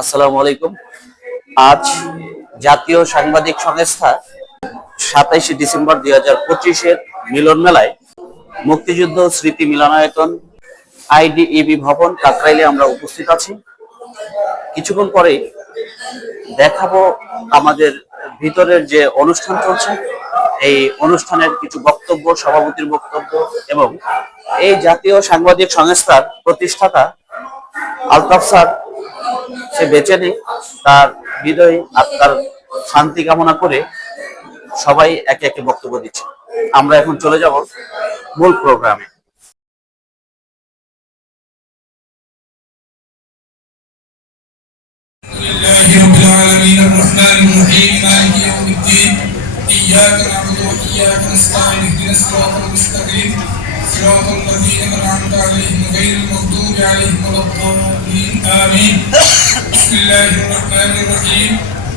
আসসালামু আলাইকুম। আজ জাতীয় সাংবাদিক সংস্থা 27শে ডিসেম্বর 2025-এর মিলন মেলায় মুক্তিযুদ্ধ স্মৃতি মিলনায়তন আইডিইবি ভবন কাকরাইলে আমরা উপস্থিত আছি। কিছুক্ষণ পরেই দেখাবো আমাদের ভিতরের যে অনুষ্ঠান চলছে, এই অনুষ্ঠানের কিছু বক্তব্য, সভাপতির বক্তব্য এবং এই জাতীয় সাংবাদিক সংস্থার প্রতিষ্ঠাতা আলতাফ স্যার সে বেঁচে নেই, তার হৃদয় আত্মার শান্তি কামনা করে সবাই একে একে বক্তব্য দিচ্ছে। আমরা এখন চলে যাব মূল প্রোগ্রামে। إياك نعبد وإياك نستعين اهدنا الصراط المستقيم صراط الذين أنعمت عليهم غير المغضوب عليهم ولا الضالين آمين بسم الله الرحمن الرحيم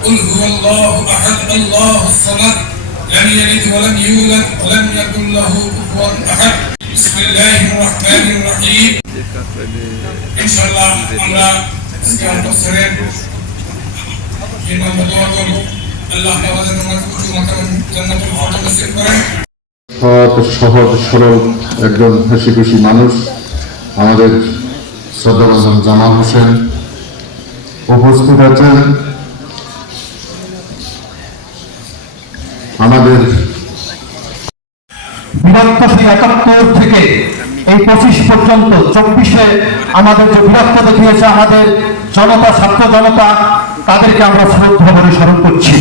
قل هو الله أحد الله الصمد لم يلد ولم يولد ولم يكن له كفوا أحد بسم الله الرحمن الرحيم إن شاء الله আমরা আজকে বছরের ইমাম দোয়া করব আল্লাহ তাআলা জান্নাতুল ফিরদাউস নসিব করেন। সহজ সরল একজন হাসি খুশি মানুষ আমাদের শ্রদ্ধাভাজন জামাল হোসেন উপস্থিত আছেন। আমাদের ৭১ থেকে এই ২৫ পর্যন্ত ২৪-এ আমাদের যে বীরত্ব দেখিয়েছে আমাদের জনতা, ছাত্র জনতা, তাদেরকে আমরা শ্রদ্ধা ভরে স্মরণ করছি।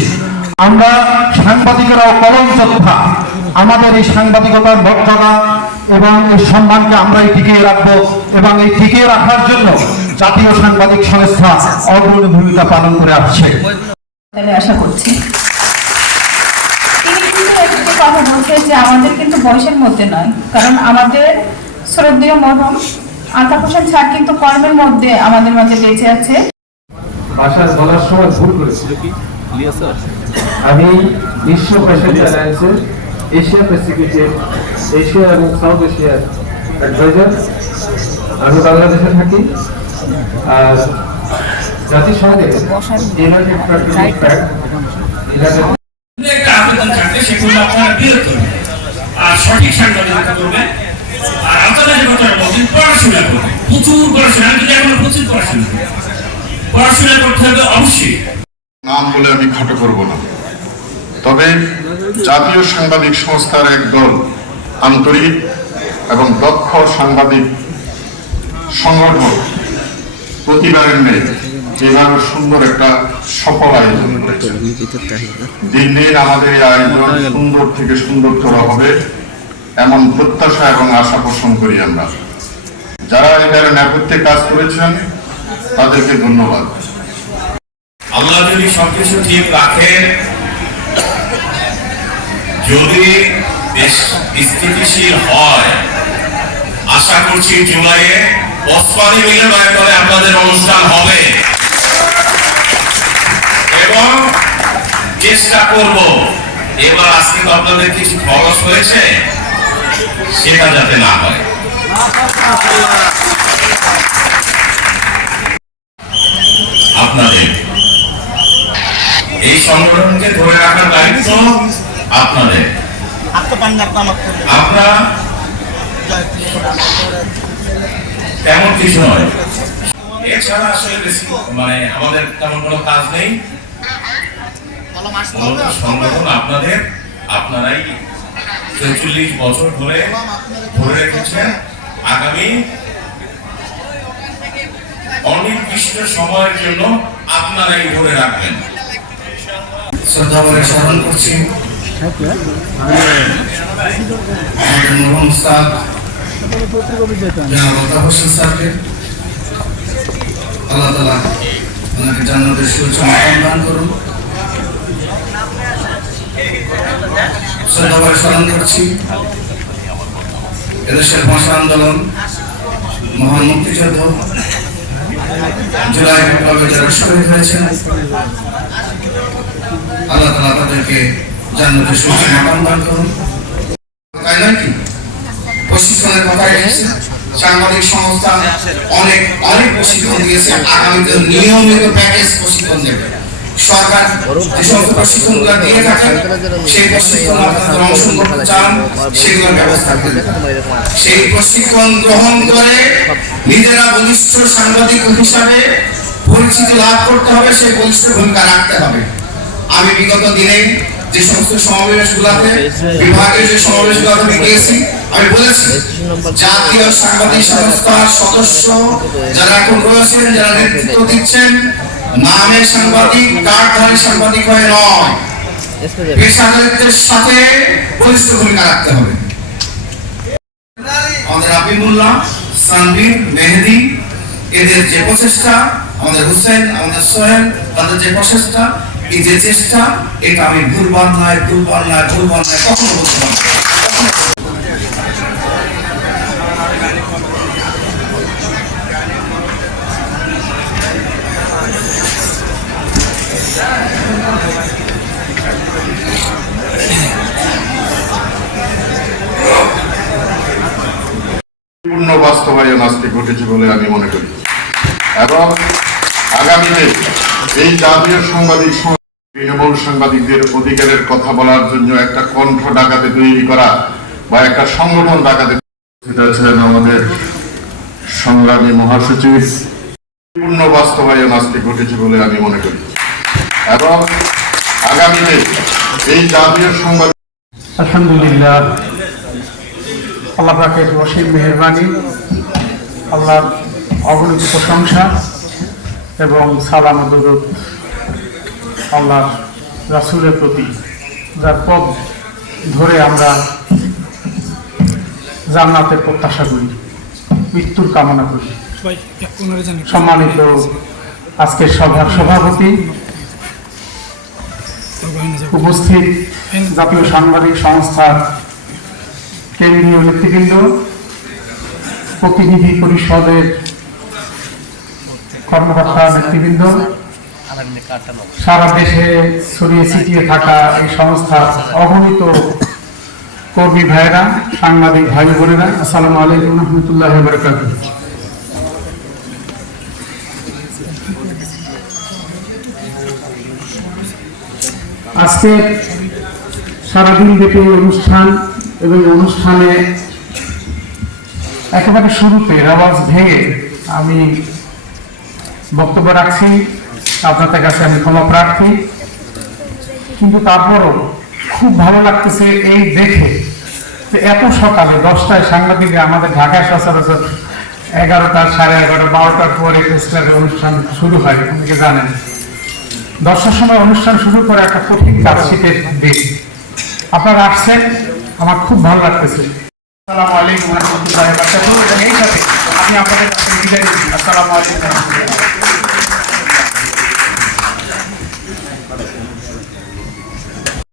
আমরা সাংবাদিকেরাও কলম যোদ্ধা। আমাদের এই সাংবাদিকতার মর্যাদা এবং এই সম্মানকে আমরাই টিকিয়ে রাখবো এবং এই টিকিয়ে রাখার জন্য জাতীয় সাংবাদিক সংস্থা অগ্রণী ভূমিকা পালন করে আসছে। আশা করছি তিনি কিন্তু একটা কথা বলছে যে আমাদের কিন্তু বয়সের মধ্যে নয়, কারণ আমাদের শ্রদ্ধেয় মরহুম আলতাফ হোসেন স্যার কিন্তু কর্মের মধ্যে আমাদের মাঝে বেঁচে আছে। ভাষার বলার সময় ভুল করেছিল কি আমি বিশ্ব ফ্যাশন অ্যালায়েন্সের এশিয়া প্যাসিফিকের এশিয়া এবং সাউথ এশিয়ার অ্যাডভাইজার। আমি বাংলাদেশে থাকি আর জাতিসংঘের একটা আবেদন থাকবে, সেগুলো আপনারা বিরত আর সঠিক সাংবাদিকতা করবেন। আর আপনারা যে কথাটা বলছেন পড়াশোনা করবেন, প্রচুর পড়াশোনা, যদি এখন প্রচুর পড়াশোনা করতে হবে অবশ্যই। নাম বলে আমি খাটো করব না, তবে জাতীয় সাংবাদিক সংস্থার একদল আন্তরিক এবং দক্ষ সাংবাদিক সংগঠন প্রতিবারের নেই এভাবে সুন্দর একটা সফল আয়োজন করেছে। দিন দিন আমাদের এই আয়োজন সুন্দর থেকে সুন্দরতর হবে এমন প্রত্যাশা এবং আশা পোষণ করি আমরা। যারা এখানে নেপথ্যে কাজ করেছেন তাদেরকে ধন্যবাদ। আল্লাহ যদি সবকিছু ঠিক রাখেন, যদি দেশ স্থিতিশীল হয়, আশা করছি জুলাইয়ে ওসমানী মিলনায়তনে আপনাদের অনুষ্ঠান হবে এবং চেষ্টা করব এবার আজকে তো আপনাদের কিছু খরচ হয়েছে সেটা যাতে না হয়। আপনাদের এই সংগঠনকে ধরে রাখার দায়িত্ব আপনাদের। আমরা তেমন কিছু নয়, এছাড়া আসলে মানে আমাদের তেমন কোনো কাজ নেই। সংগঠন আপনাদের, আপনারাই ৪৪ বছর ধরে রেখেছেন। আগামী অনির্দিষ্ট সময়ের জন্য আপনারাই ধরে রাখবেন। শ্রদ্ধা করে স্মরণ করছি আল্লাহ তাআলা ওনাকে জান্নাতের সুউচ্চ মাকাম দান করুন। শ্রদ্ধা করে স্মরণ করছি এদেশের ভাষা আন্দোলন, মহান মুক্তিযুদ্ধ, জুলাই বিপ্লবে যারা শহীদ হয়েছেন, আল্লাহ তাআলা তাদেরকে জান্নাতের সুউচ্চ মাকাম দান করুন। তাই নয় কি? প্রশিক্ষণের কথা এসেছে, সাংবাদিক সংস্থা অনেক অনেক প্রশিক্ষণ দিয়েছে, আগামীতে নিয়মিত প্যাকেজ প্রশিক্ষণ দেবে। সরকার যে সমস্ত প্রশিক্ষণগুলো দিয়ে থাকেন সেই প্রশিক্ষণ আপনারা অংশগ্রহণ করতে চান সেগুলোর ব্যবস্থা করবেন। সেই প্রশিক্ষণ গ্রহণ করে নিজেরা বলিষ্ঠ সাংবাদিক হিসাবে পরিচিতি লাভ করতে হবে, সেই বলিষ্ঠ ভূমিকা রাখতে হবে। আমি বিগত দিনে যে সমস্ত সমাবেশগুলোতে বিভাগের যে সমাবেশগুলোতে আমি গিয়েছি, আমি বলেছি জাতীয় সাংবাদিক সংস্থার সদস্য যারা এখন রয়েছেন, যারা নেতৃত্ব দিচ্ছেন, নামের সাংবাদিক কার্ডধারী সাংবাদিক হয়ে নয়, পেশাদারিত্বের সাথে বলিষ্ঠ ভূমিকা রাখতে হবে। আমাদের আবিবুল্লাহ, সানভীর, মেহেদি এদের যে প্রচেষ্টা, আমাদের হুসেন, আমাদের সোহেল, তাদের যে প্রচেষ্টা, এই যে চেষ্টা, এটা আমি ভুলবার নয় কখনো বলতে পারবো না। পূর্ণ বাস্তবায়ন আজকে ঘটেছে বলে আমি মনে করি, এবং আগামীতে এই জাতীয় সাংবাদিক তৃণমূল সাংবাদিকদের অধিকারের কথা বলার জন্য একটা কণ্ঠ ডাকাতে তৈরি করা বা একটা সংগঠন ডাকাতে ছিলেন আমাদের সংগ্রামী মহাসচিব। পূর্ণ বাস্তবায়ন আজকে ঘটেছে বলে আমি মনে করি, এবং আগামীতে এই জাতীয় সাংবাদিক আলহামদুলিল্লাহ, আল্লাহ পাকের অসীম মেহেরবানি, আল্লাহর অগণিত প্রশংসা এবং সালাম ও দরুদ আল্লাহর রাসূলের প্রতি, যার পথ ধরে আমরা জান্নাতের প্রত্যাশা করি, মৃত্যুর কামনা করি। সম্মানিত আজকের সভার সভাপতি, উপস্থিত জাতীয় সাংবাদিক সংস্থার কেন্দ্রীয় নেতৃবৃন্দ, প্রতিনিধি পরিষদের কর্মকর্তা নেতৃবৃন্দ, সারা দেশে ছড়িয়ে ছিটিয়ে থাকা এই সংস্থার অগণিত কর্মী ভাইয়েরা, সাংবাদিক ভাই বোনেরা, আসসালামু আলাইকুম রহমতুল্লাহি ওয়া বারাকাতুহু। আজকে সারাদিন ব্যাপী অনুষ্ঠান এবং অনুষ্ঠানে একেবারে শুরুতে আওয়াজ ভেঙে আমি বক্তব্য রাখছি, আপনাদের কাছে আমি ক্ষমা প্রার্থী, কিন্তু তারপরও খুব ভালো লাগতেছে এই দেখে যে এত সকালে 10টায় সাংবাদিকরা, আমাদের ঢাকায় সচরাচর 11টা, 11:30, 12টার পরে প্রেস ক্লাবের অনুষ্ঠান শুরু হয়, অনেকে জানেন। 10টার সময় অনুষ্ঠান শুরু করে একটা কঠিন কাজশিটের দিন, আপনারা আসছেন, আমার খুব ভালো লাগতেছে। আসসালামু আলাইকুম রহমতুল্লাহি ওয়া বারাকাতুহু। এই সাথে আমি আপনাদের কাছে বিদায় নিচ্ছি। আসসালামু আলাইকুম।